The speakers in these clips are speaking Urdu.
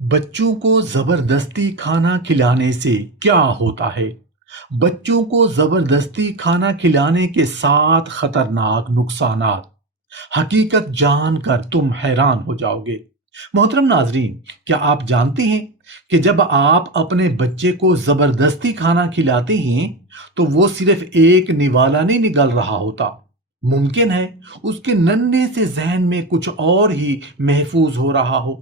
بچوں کو زبردستی کھانا کھلانے سے کیا ہوتا ہے؟ بچوں کو زبردستی کھانا کھلانے کے 7 خطرناک نقصانات حقیقت جان کر تم حیران ہو جاؤ گے۔ محترم ناظرین، کیا آپ جانتے ہیں کہ جب آپ اپنے بچے کو زبردستی کھانا کھلاتے ہیں تو وہ صرف ایک نوالا نہیں نگل رہا ہوتا؟ ممکن ہے اس کے ننھے سے ذہن میں کچھ اور ہی محفوظ ہو رہا ہو۔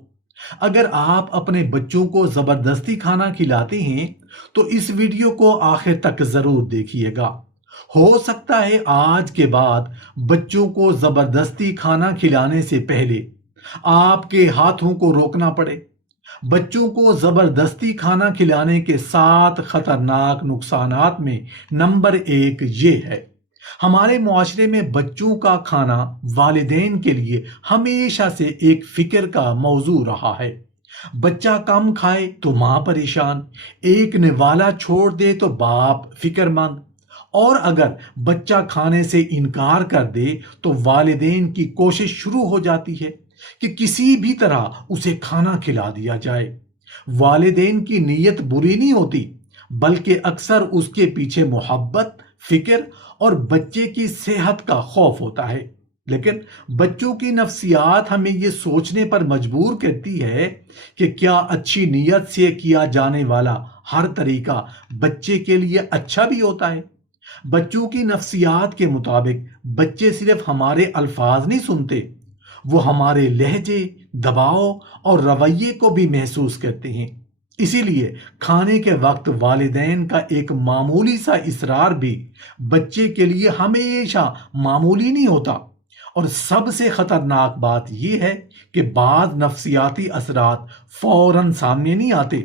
اگر آپ اپنے بچوں کو زبردستی کھانا کھلاتے ہیں تو اس ویڈیو کو آخر تک ضرور دیکھیے گا۔ ہو سکتا ہے آج کے بعد بچوں کو زبردستی کھانا کھلانے سے پہلے آپ کے ہاتھوں کو روکنا پڑے۔ بچوں کو زبردستی کھانا کھلانے کے 7 خطرناک نقصانات میں نمبر 1 یہ ہے۔ ہمارے معاشرے میں بچوں کا کھانا والدین کے لیے ہمیشہ سے ایک فکر کا موضوع رہا ہے۔ بچہ کم کھائے تو ماں پریشان، ایک نوالا چھوڑ دے تو باپ فکر مند، اور اگر بچہ کھانے سے انکار کر دے تو والدین کی کوشش شروع ہو جاتی ہے کہ کسی بھی طرح اسے کھانا کھلا دیا جائے۔ والدین کی نیت بری نہیں ہوتی، بلکہ اکثر اس کے پیچھے محبت، فکر اور بچے کی صحت کا خوف ہوتا ہے۔ لیکن بچوں کی نفسیات ہمیں یہ سوچنے پر مجبور کرتی ہے کہ کیا اچھی نیت سے کیا جانے والا ہر طریقہ بچے کے لیے اچھا بھی ہوتا ہے؟ بچوں کی نفسیات کے مطابق بچے صرف ہمارے الفاظ نہیں سنتے، وہ ہمارے لہجے، دباؤ اور رویے کو بھی محسوس کرتے ہیں۔ اسی لیے کھانے کے وقت والدین کا ایک معمولی سا اصرار بھی بچے کے لیے ہمیشہ معمولی نہیں ہوتا۔ اور سب سے خطرناک بات یہ ہے کہ بعض نفسیاتی اثرات فوراً سامنے نہیں آتے۔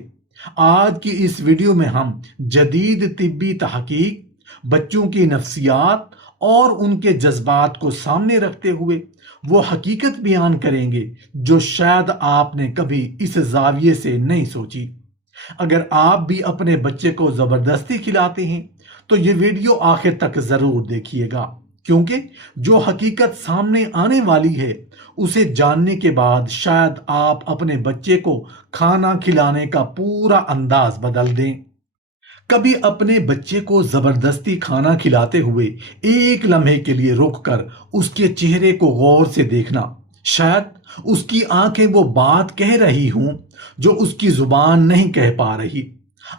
آج کی اس ویڈیو میں ہم جدید طبی تحقیق، بچوں کی نفسیات اور ان کے جذبات کو سامنے رکھتے ہوئے وہ حقیقت بیان کریں گے جو شاید آپ نے کبھی اس زاویے سے نہیں سوچی۔ اگر آپ بھی اپنے بچے کو زبردستی کھلاتے ہیں تو یہ ویڈیو آخر تک ضرور دیکھیے گا، کیونکہ جو حقیقت سامنے آنے والی ہے اسے جاننے کے بعد شاید آپ اپنے بچے کو کھانا کھلانے کا پورا انداز بدل دیں۔ کبھی اپنے بچے کو زبردستی کھانا کھلاتے ہوئے ایک لمحے کے لیے رک کر اس کے چہرے کو غور سے دیکھنا۔ شاید اس کی آنکھیں وہ بات کہہ رہی ہوں جو اس کی زبان نہیں کہہ پا رہی۔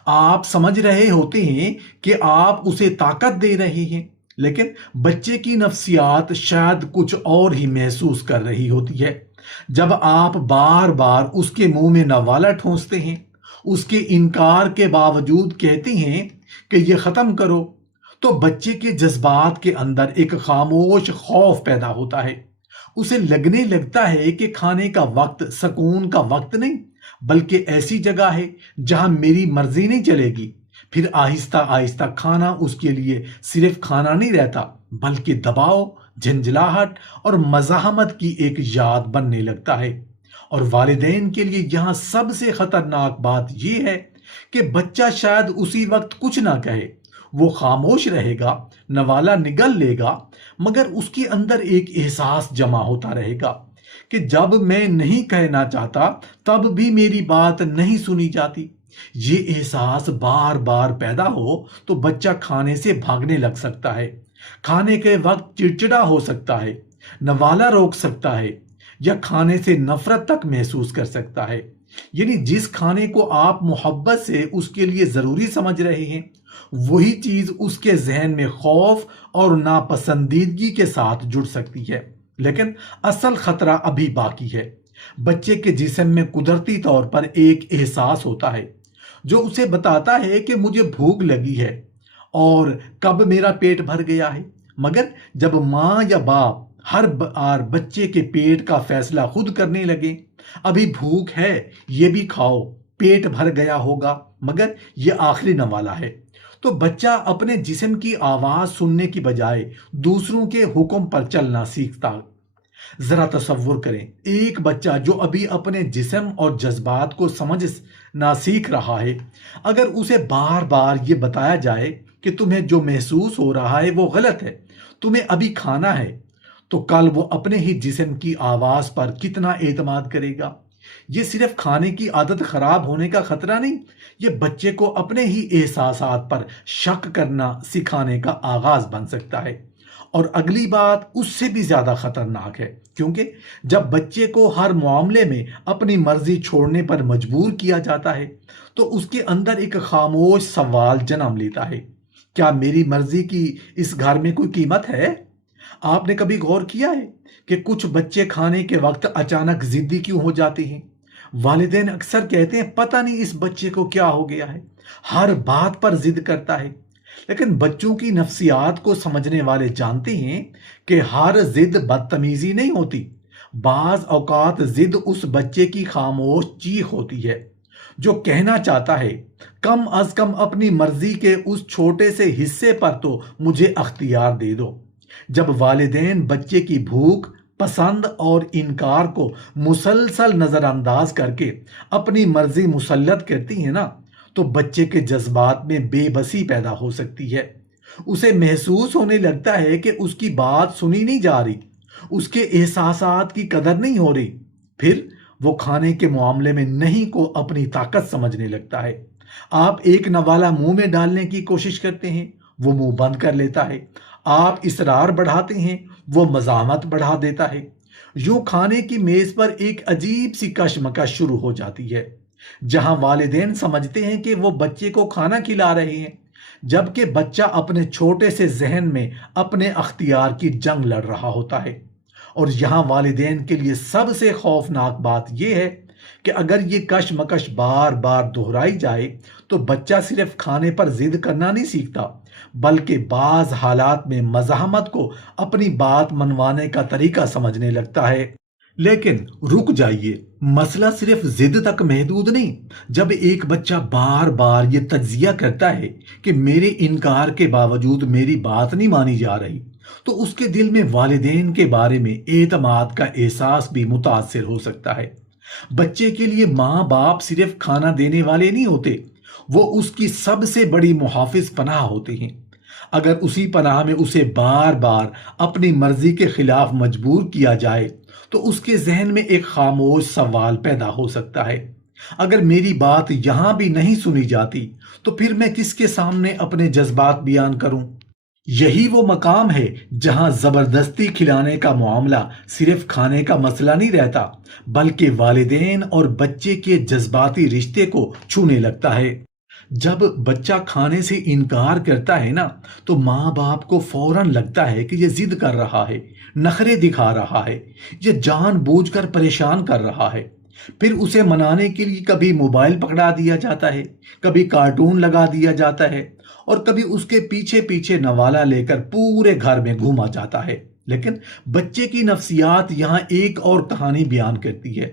آپ سمجھ رہے ہوتے ہیں کہ آپ اسے طاقت دے رہے ہیں، لیکن بچے کی نفسیات شاید کچھ اور ہی محسوس کر رہی ہوتی ہے۔ جب آپ بار بار اس کے منہ میں نوالا ٹھونستے ہیں، اس کے انکار کے باوجود کہتے ہیں کہ یہ ختم کرو، تو بچے کے جذبات کے اندر ایک خاموش خوف پیدا ہوتا ہے۔ اسے لگنے لگتا ہے کہ کھانے کا وقت سکون کا وقت نہیں، بلکہ ایسی جگہ ہے جہاں میری مرضی نہیں چلے گی۔ پھر آہستہ آہستہ کھانا اس کے لیے صرف کھانا نہیں رہتا، بلکہ دباؤ، جھنجھلاہٹ اور مزاحمت کی ایک یاد بننے لگتا ہے۔ اور والدین کے لیے یہاں سب سے خطرناک بات یہ ہے کہ بچہ شاید اسی وقت کچھ نہ کہے، وہ خاموش رہے گا، نوالا نگل لے گا، مگر اس کے اندر ایک احساس جمع ہوتا رہے گا کہ جب میں نہیں کہنا چاہتا تب بھی میری بات نہیں سنی جاتی۔ یہ احساس بار بار پیدا ہو تو بچہ کھانے سے بھاگنے لگ سکتا ہے، کھانے کے وقت چڑچڑا ہو سکتا ہے، نوالا روک سکتا ہے یا کھانے سے نفرت تک محسوس کر سکتا ہے۔ یعنی جس کھانے کو آپ محبت سے اس کے لیے ضروری سمجھ رہے ہیں، وہی چیز اس کے ذہن میں خوف اور ناپسندیدگی کے ساتھ جڑ سکتی ہے۔ لیکن اصل خطرہ ابھی باقی ہے۔ بچے کے جسم میں قدرتی طور پر ایک احساس ہوتا ہے جو اسے بتاتا ہے کہ مجھے بھوک لگی ہے اور کب میرا پیٹ بھر گیا ہے۔ مگر جب ماں یا باپ ہر بار بچے کے پیٹ کا فیصلہ خود کرنے لگے، ابھی بھوک ہے یہ بھی کھاؤ، پیٹ بھر گیا ہوگا مگر یہ آخری نوالا ہے، تو بچہ اپنے جسم کی آواز سننے کی بجائے دوسروں کے حکم پر چلنا سیکھتا۔ ذرا تصور کریں، ایک بچہ جو ابھی اپنے جسم اور جذبات کو سمجھنا سیکھ رہا ہے، اگر اسے بار بار یہ بتایا جائے کہ تمہیں جو محسوس ہو رہا ہے وہ غلط ہے، تمہیں ابھی کھانا ہے، تو کل وہ اپنے ہی جسم کی آواز پر کتنا اعتماد کرے گا؟ یہ صرف کھانے کی عادت خراب ہونے کا خطرہ نہیں، یہ بچے کو اپنے ہی احساسات پر شک کرنا سکھانے کا آغاز بن سکتا ہے۔ اور اگلی بات اس سے بھی زیادہ خطرناک ہے، کیونکہ جب بچے کو ہر معاملے میں اپنی مرضی چھوڑنے پر مجبور کیا جاتا ہے تو اس کے اندر ایک خاموش سوال جنم لیتا ہے: کیا میری مرضی کی اس گھر میں کوئی قیمت ہے؟ آپ نے کبھی غور کیا ہے کہ کچھ بچے کھانے کے وقت اچانک ضدی کیوں ہو جاتے ہیں؟ والدین اکثر کہتے ہیں پتہ نہیں اس بچے کو کیا ہو گیا ہے، ہر بات پر ضد کرتا ہے۔ لیکن بچوں کی نفسیات کو سمجھنے والے جانتے ہیں کہ ہر ضد بدتمیزی نہیں ہوتی۔ بعض اوقات ضد اس بچے کی خاموش چیخ ہوتی ہے جو کہنا چاہتا ہے کم از کم اپنی مرضی کے اس چھوٹے سے حصے پر تو مجھے اختیار دے دو۔ جب والدین بچے کی بھوک، پسند اور انکار کو مسلسل نظر انداز کر کے اپنی مرضی مسلط کرتی ہیں نا، تو بچے کے جذبات میں بے بسی پیدا ہو سکتی ہے۔ اسے محسوس ہونے لگتا ہے کہ اس کی بات سنی نہیں جا رہی، اس کے احساسات کی قدر نہیں ہو رہی۔ پھر وہ کھانے کے معاملے میں نہیں کو اپنی طاقت سمجھنے لگتا ہے۔ آپ ایک نوالا منہ میں ڈالنے کی کوشش کرتے ہیں، وہ منہ بند کر لیتا ہے۔ آپ اصرار بڑھاتے ہیں، وہ مزاحمت بڑھا دیتا ہے۔ یوں کھانے کی میز پر ایک عجیب سی کشمکش شروع ہو جاتی ہے، جہاں والدین سمجھتے ہیں کہ وہ بچے کو کھانا کھلا رہے ہیں، جبکہ بچہ اپنے چھوٹے سے ذہن میں اپنے اختیار کی جنگ لڑ رہا ہوتا ہے۔ اور یہاں والدین کے لیے سب سے خوفناک بات یہ ہے کہ اگر یہ کشمکش بار بار دہرائی جائے تو بچہ صرف کھانے پر ضد کرنا نہیں سیکھتا، بلکہ بعض حالات میں مزاحمت کو اپنی بات منوانے کا طریقہ سمجھنے لگتا ہے۔ لیکن رک جائیے، مسئلہ صرف ضد تک محدود نہیں۔ جب ایک بچہ بار بار یہ تجزیہ کرتا ہے کہ میرے انکار کے باوجود میری بات نہیں مانی جا رہی، تو اس کے دل میں والدین کے بارے میں اعتماد کا احساس بھی متاثر ہو سکتا ہے۔ بچے کے لیے ماں باپ صرف کھانا دینے والے نہیں ہوتے، وہ اس کی سب سے بڑی محافظ پناہ ہوتے ہیں۔ اگر اسی پناہ میں اسے بار بار اپنی مرضی کے خلاف مجبور کیا جائے تو اس کے ذہن میں ایک خاموش سوال پیدا ہو سکتا ہے: اگر میری بات یہاں بھی نہیں سنی جاتی تو پھر میں کس کے سامنے اپنے جذبات بیان کروں؟ یہی وہ مقام ہے جہاں زبردستی کھلانے کا معاملہ صرف کھانے کا مسئلہ نہیں رہتا، بلکہ والدین اور بچے کے جذباتی رشتے کو چھونے لگتا ہے۔ جب بچہ کھانے سے انکار کرتا ہے نا، تو ماں باپ کو فوراً لگتا ہے کہ یہ ضد کر رہا ہے، نخرے دکھا رہا ہے، یہ جان بوجھ کر پریشان کر رہا ہے۔ پھر اسے منانے کے لیے کبھی موبائل پکڑا دیا جاتا ہے، کبھی کارٹون لگا دیا جاتا ہے، اور کبھی اس کے پیچھے پیچھے نوالا لے کر پورے گھر میں گھوما جاتا ہے۔ لیکن بچے کی نفسیات یہاں ایک اور کہانی بیان کرتی ہے۔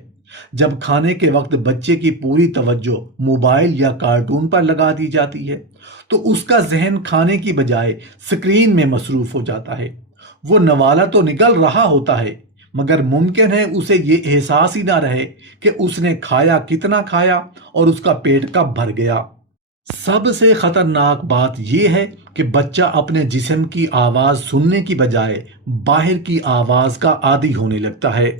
جب کھانے کے وقت بچے کی پوری توجہ موبائل یا کارٹون پر لگا دی جاتی ہے تو اس کا ذہن کھانے کی بجائے سکرین میں مصروف ہو جاتا ہے۔ وہ نوالا تو نکل رہا ہوتا ہے، مگر ممکن ہے اسے یہ احساس ہی نہ رہے کہ اس نے کھایا کتنا کھایا اور اس کا پیٹ کب بھر گیا۔ سب سے خطرناک بات یہ ہے کہ بچہ اپنے جسم کی آواز سننے کی بجائے باہر کی آواز کا عادی ہونے لگتا ہے۔